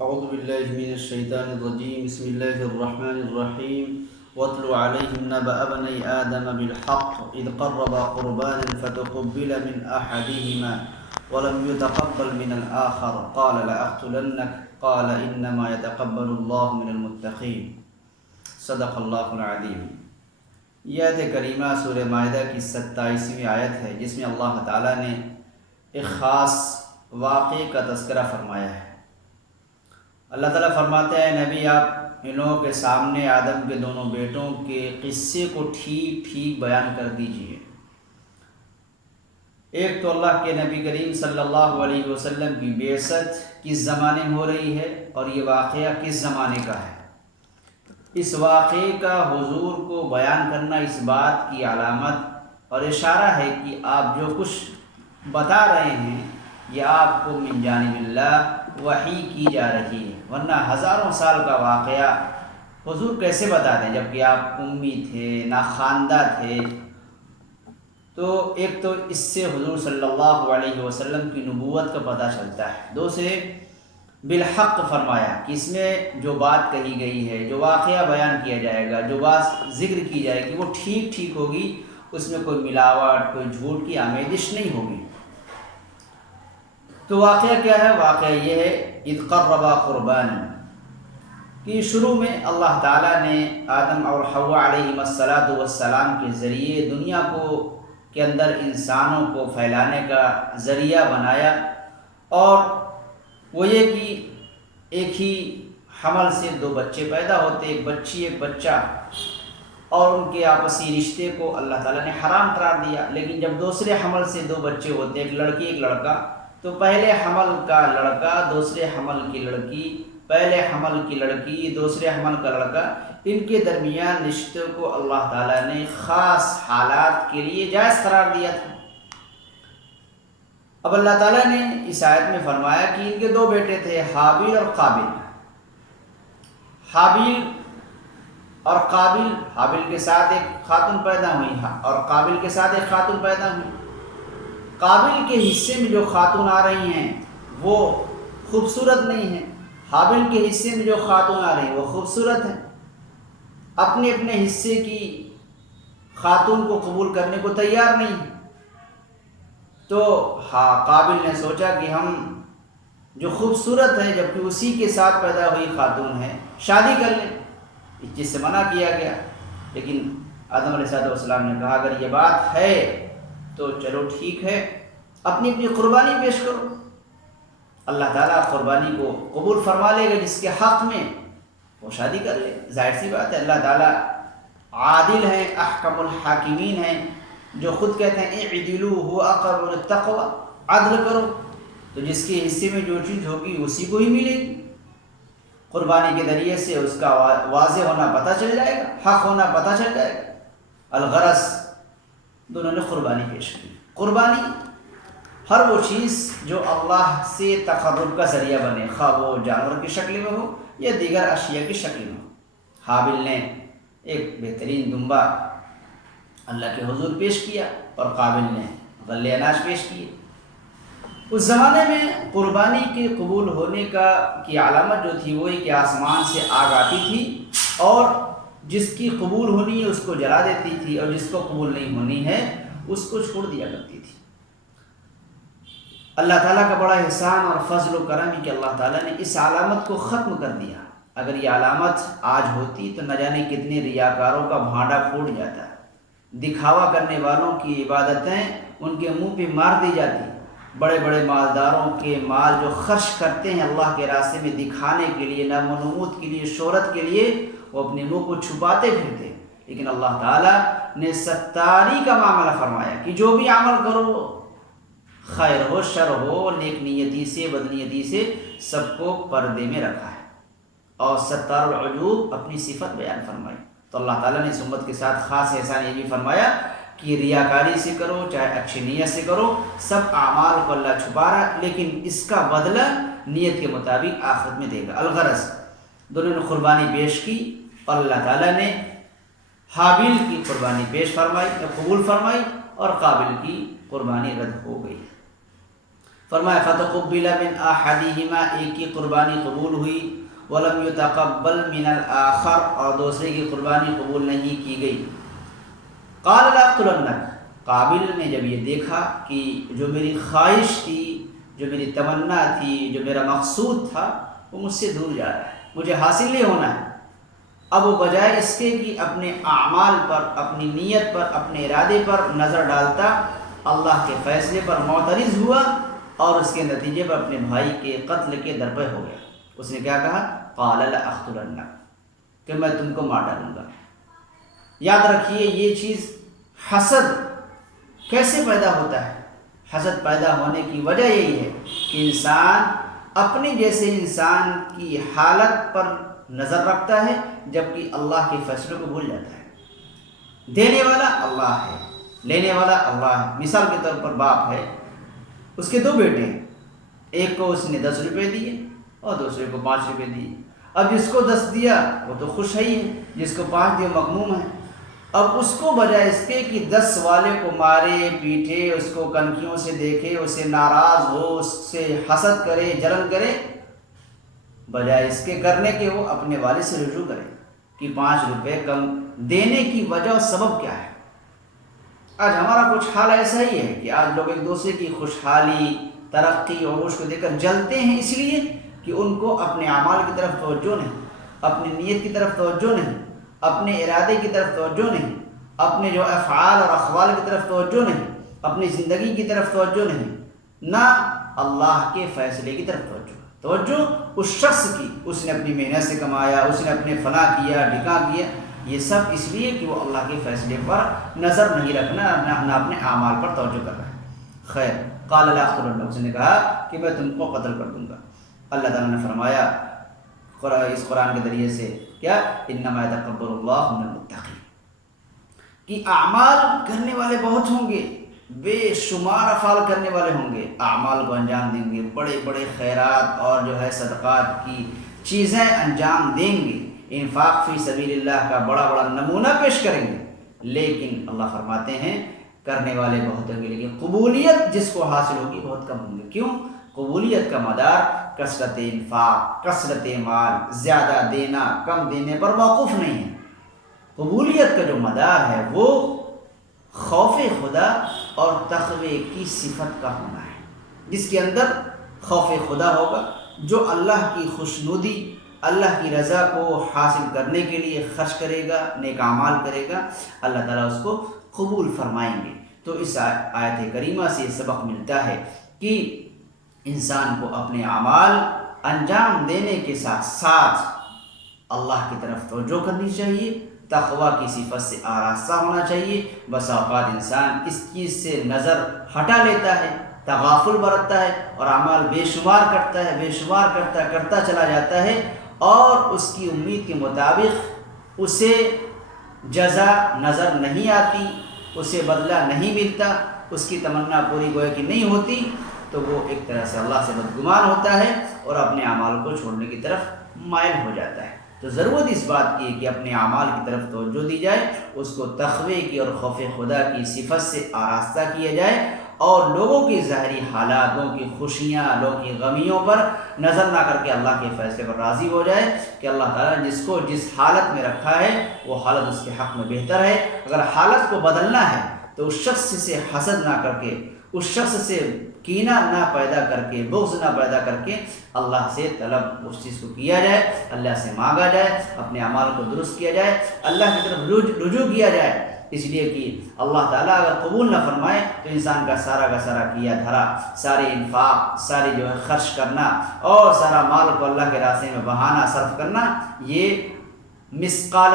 أعوذ بالله من الشيطان الرجيم بسم الله الرحمن الرحيم واتل عليهم نبأ ابني آدم بالحق إذ قربا قربانا فتقبل من أحدهما ولم يتقبل من الآخر قال لأقتلنك قال إنما يتقبل الله من المتقين صدق اللہ العظیم۔ یہ آیت کریمہ سورہ مائدہ کی 27ویں آیت ہے، جس میں اللہ تعالیٰ نے ایک خاص واقعے کا تذکرہ فرمایا ہے۔ اللہ تعالیٰ فرماتے ہیں نبی آپ ان لوگوں کے سامنے آدم کے دونوں بیٹوں کے قصے کو ٹھیک ٹھیک بیان کر دیجئے۔ ایک تو اللہ کے نبی کریم صلی اللہ علیہ وسلم کی بعثت کس زمانے میں ہو رہی ہے اور یہ واقعہ کس زمانے کا ہے۔ اس واقعے کا حضور کو بیان کرنا اس بات کی علامت اور اشارہ ہے کہ آپ جو کچھ بتا رہے ہیں یہ آپ کو من جانب اللہ وحی کی جا رہی ہے، ورنہ ہزاروں سال کا واقعہ حضور کیسے بتا دیں جبکہ آپ امی تھے، ناخواندہ تھے۔ تو ایک تو اس سے حضور صلی اللہ علیہ وسلم کی نبوت کا پتہ چلتا ہے، دوسرے بالحق فرمایا کہ اس میں جو بات کہی گئی ہے، جو واقعہ بیان کیا جائے گا، جو بات ذکر کی جائے گی وہ ٹھیک ٹھیک ہوگی، اس میں کوئی ملاوٹ، کوئی جھوٹ کی آمیزش نہیں ہوگی۔ تو واقعہ کیا ہے؟ واقعہ یہ ہے اذ قربا قربانا کہ شروع میں اللہ تعالیٰ نے آدم اور حوا علیہم السلام کے ذریعے دنیا کے اندر انسانوں کو پھیلانے کا ذریعہ بنایا، اور وہ یہ کہ ایک ہی حمل سے دو بچے پیدا ہوتے، ایک بچی ایک بچہ، اور ان کے آپسی رشتے کو اللہ تعالیٰ نے حرام قرار دیا۔ لیکن جب دوسرے حمل سے دو بچے ہوتے، ایک لڑکی ایک لڑکا، تو پہلے حمل کا لڑکا دوسرے حمل کی لڑکی، پہلے حمل کی لڑکی دوسرے حمل کا لڑکا، ان کے درمیان رشتوں کو اللہ تعالیٰ نے خاص حالات کے لیے جائز قرار دیا تھا۔ اب اللہ تعالیٰ نے اس آیت میں فرمایا کہ ان کے دو بیٹے تھے، حابیل اور قابل۔ حابیل اور قابل، حابیل کے ساتھ ایک خاتون پیدا ہوئی اور قابل کے ساتھ ایک خاتون پیدا ہوئی۔ قابل کے حصے میں جو خاتون آ رہی ہیں وہ خوبصورت نہیں ہیں، حابیل کے حصے میں جو خاتون آ رہی ہیں وہ خوبصورت ہیں۔ اپنے اپنے حصے کی خاتون کو قبول کرنے کو تیار نہیں ہیں۔ تو قابل نے سوچا کہ ہم جو خوبصورت ہے جبکہ اسی کے ساتھ پیدا ہوئی خاتون ہے، شادی کر لیں۔ اس چیز سے منع کیا گیا، لیکن آدم علیہ السلام نے کہا اگر یہ بات ہے تو چلو ٹھیک ہے، اپنی اپنی قربانی پیش کرو، اللہ تعالیٰ قربانی کو قبول فرما لے گا، جس کے حق میں وہ شادی کر لے۔ ظاہر سی بات ہے، اللہ تعالیٰ عادل ہیں، احکم الحاکمین ہیں، جو خود کہتے ہیں اعدلوا هو اقرب للتقوی، عدل کرو، تو جس کے حصے میں جو چیز ہوگی اسی کو ہی ملے گی۔ قربانی کے ذریعے سے اس کا واضح ہونا پتہ چل جائے گا، حق ہونا پتہ چل جائے گا۔ الغرض دونوں نے قربانی پیش کی۔ قربانی ہر وہ چیز جو اللہ سے تقرب کا ذریعہ بنے، خواہ وہ جانور کی شکل میں ہو یا دیگر اشیاء کی شکل میں ہو۔ حابل نے ایک بہترین دمبا اللہ کے حضور پیش کیا اور قابل نے غلے اناج پیش کیے۔ اس زمانے میں قربانی کے قبول ہونے کی علامت جو تھی وہ کہ آسمان سے آگ آتی تھی اور جس کی قبول ہونی ہے اس کو جلا دیتی تھی، اور جس کو قبول نہیں ہونی ہے اس کو چھوڑ دیا کرتی تھی۔ اللہ تعالیٰ کا بڑا احسان اور فضل و کرم ہے کہ اللہ تعالیٰ نے اس علامت کو ختم کر دیا۔ اگر یہ علامت آج ہوتی تو نہ جانے کتنے ریاکاروں کا بھانڈا پھوٹ جاتا، دکھاوا کرنے والوں کی عبادتیں ان کے منہ پہ مار دی جاتی، بڑے بڑے مالداروں کے مال جو خرچ کرتے ہیں اللہ کے راستے میں دکھانے کے لیے، نام و نمود کے لیے، شہرت کے لیے، وہ اپنے منہ کو چھپاتے پھرتے۔ لیکن اللہ تعالیٰ نے ستاری کا معاملہ فرمایا کہ جو بھی عمل کرو، خیر ہو شر ہو، نیک نیتی سے بد نیتی سے، سب کو پردے میں رکھا ہے، اور ستار العیوب اپنی صفت بیان فرمائی۔ تو اللہ تعالیٰ نے اس امت کے ساتھ خاص احسان یہ بھی فرمایا کہ ریاکاری سے کرو چاہے اچھی نیت سے کرو، سب اعمال کو اللہ چھپا رہا، لیکن اس کا بدلہ نیت کے مطابق آخرت میں دے گا۔ الغرض دونوں نے قربانی پیش کی اور اللہ تعالیٰ نے حابیل کی قربانی قبول فرمائی اور قابل کی قربانی رد ہو گئی۔ فرمایا فتقبل من احدہما، ایک کی قربانی قبول ہوئی، ولم یتقبل من الآخر، اور دوسرے کی قربانی قبول نہیں کی گئی۔ قال لاقتلنک، قابل نے جب یہ دیکھا کہ جو میری خواہش تھی، جو میری تمنا تھی، جو میرا مقصود تھا، وہ مجھ سے دور جا رہا ہے، مجھے حاصل نہیں ہونا ہے۔ اب وہ بجائے اس کے کہ اپنے اعمال پر، اپنی نیت پر، اپنے ارادے پر نظر ڈالتا، اللہ کے فیصلے پر معترض ہوا اور اس کے نتیجے پر اپنے بھائی کے قتل کے درپے ہو گیا۔ اس نے کیا کہا؟ قال لاقتلنک، کہ میں تم کو مار ڈالوں گا۔ یاد رکھیے یہ چیز حسد کیسے پیدا ہوتا ہے؟ حسد پیدا ہونے کی وجہ یہی ہے کہ انسان اپنے جیسے انسان کی حالت پر نظر رکھتا ہے، جبکہ اللہ کے فیصلوں کو بھول جاتا ہے۔ دینے والا اللہ ہے، لینے والا اللہ ہے۔ مثال کے طور پر باپ ہے، اس کے دو بیٹے ہیں، ایک کو اس نے 10 روپے دیے اور دوسرے کو 5 روپے دیے۔ اب جس کو 10 دیا وہ تو خوش ہی ہے، جس کو 5 دیا مغموم ہے۔ اب اس کو بجائے اس کے کہ 10 والے کو مارے پیٹے، اس کو کنکھیوں سے دیکھے، اسے ناراض ہو، اس سے حسد کرے، جلن کرے، بجائے اس کے کرنے کے وہ اپنے والد سے رجوع کرے کہ 5 روپے کم دینے کی وجہ اور سبب کیا ہے۔ آج ہمارا کچھ حال ایسا ہی ہے کہ آج لوگ ایک دوسرے کی خوشحالی، ترقی اور عروج کو دیکھ کر جلتے ہیں، اس لیے کہ ان کو اپنے اعمال کی طرف توجہ نہیں، اپنی نیت کی طرف توجہ نہیں، اپنے ارادے کی طرف توجہ نہیں، اپنے جو افعال اور اقوال کی طرف توجہ نہیں، اپنی زندگی کی طرف توجہ نہیں، نہ اللہ کے فیصلے کی طرف توجہ اس شخص کی، اس نے اپنی محنت سے کمایا، اس نے اپنے فنا کیا، ڈھکا کیا، یہ سب اس لیے کہ وہ اللہ کے فیصلے پر نظر نہیں رکھنا، نہ اپنے اعمال پر توجہ کر رہا ہے۔ خیر، قال لاقتلنک، اس نے کہا کہ میں تم کو قتل کر دوں گا۔ اللہ تعالیٰ نے فرمایا اس قرآن کے ذریعے سے کیا؟ انما یتقبل اللہ من المتقین، کہ اعمال کرنے والے بہت ہوں گے، بے شمار افعال کرنے والے ہوں گے، اعمال کو انجام دیں گے، بڑے بڑے خیرات اور جو ہے صدقات کی چیزیں انجام دیں گے، انفاق فی سبیل اللہ کا بڑا بڑا نمونہ پیش کریں گے، لیکن اللہ فرماتے ہیں کرنے والے بہت ہوں گے، لیکن قبولیت جس کو حاصل ہوگی بہت کم ہوں گے۔ کیوں؟ قبولیت کا مدار کثرت انفاق، کثرت مال، زیادہ دینا، کم دینے پر موقوف نہیں ہے۔ قبولیت کا جو مدار ہے وہ خوف خدا اور تقوی کی صفت کا ہونا ہے۔ جس کے اندر خوف خدا ہوگا، جو اللہ کی خوشنودی، اللہ کی رضا کو حاصل کرنے کے لیے خرچ کرے گا، نیک اعمال کرے گا، اللہ تعالیٰ اس کو قبول فرمائیں گے۔ تو اس آیت کریمہ سے یہ سبق ملتا ہے کہ انسان کو اپنے اعمال انجام دینے کے ساتھ ساتھ اللہ کی طرف توجہ کرنی چاہیے، تقوی کی صفت سے آراستہ ہونا چاہیے۔ بس اوقات انسان اس چیز سے نظر ہٹا لیتا ہے، تغافل برتتا ہے اور اعمال بے شمار کرتا ہے، بے شمار کرتا چلا جاتا ہے، اور اس کی امید کے مطابق اسے جزا نظر نہیں آتی، اسے بدلہ نہیں ملتا، اس کی تمنا پوری گویا کہ نہیں ہوتی، تو وہ ایک طرح سے اللہ سے بدگمان ہوتا ہے اور اپنے اعمال کو چھوڑنے کی طرف مائل ہو جاتا ہے۔ تو ضرورت اس بات کی ہے کہ اپنے اعمال کی طرف توجہ دی جائے، اس کو تقوی کی اور خوف خدا کی صفت سے آراستہ کیا جائے، اور لوگوں کی ظاہری حالاتوں کی خوشیاں، لوگوں کی غمیوں پر نظر نہ کر کے اللہ کے فیصلے پر راضی ہو جائے کہ اللہ تعالیٰ نے جس کو جس حالت میں رکھا ہے وہ حالت اس کے حق میں بہتر ہے۔ اگر حالت کو بدلنا ہے تو اس شخص سے حسد نہ کر کے، اس شخص سے کینہ نہ پیدا کر کے، بغض نہ پیدا کر کے اللہ سے طلب اس چیز کو کیا جائے، اللہ سے مانگا جائے، اپنے اعمال کو درست کیا جائے، اللہ کی طرف رجوع کیا جائے۔ اس لیے کہ اللہ تعالیٰ اگر قبول نہ فرمائے تو انسان کا سارا کیا دھرا، سارے انفاق، ساری جو ہے خرچ کرنا اور سارا مال کو اللہ کے راستے میں بہانا، صرف کرنا، یہ مثقال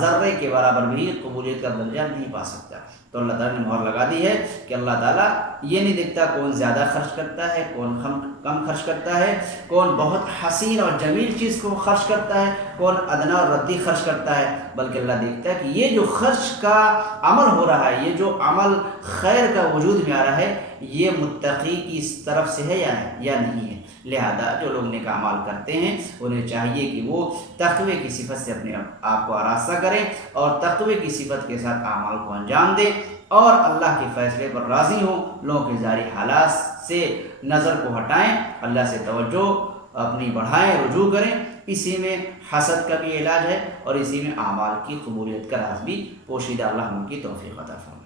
ذرے کے برابر بھی قبولیت کا درجہ نہیں پا سکتا۔ تو اللہ تعالیٰ نے مہر لگا دی ہے کہ اللہ تعالیٰ یہ نہیں دیکھتا کون زیادہ خرچ کرتا ہے، کون کم خرچ کرتا ہے، کون بہت حسین اور جمیل چیز کو خرچ کرتا ہے، کون ادنا اور ردی خرچ کرتا ہے، بلکہ اللہ دیکھتا ہے کہ یہ جو خرچ کا عمل ہو رہا ہے، یہ جو عمل خیر کا وجود میں آ رہا ہے، یہ متقی کی طرف سے ہے یا نہیں ہے۔ لہذا جو لوگ نیک اعمال کرتے ہیں انہیں چاہیے کہ وہ تقوی کی صفت سے اپنے آپ کو آراستہ کریں اور تقوی کی صفت کے ساتھ اعمال کو انجام دیں، اور اللہ کے فیصلے پر راضی ہوں، لوگوں کے ظاہری حالات سے نظر کو ہٹائیں، اللہ سے توجہ اپنی بڑھائیں، رجوع کریں، اسی میں حسد کا بھی علاج ہے اور اسی میں اعمال کی قبولیت کا راز بھی پوشیدہ، اللہ ہم کی توفیق عطا فرمائے۔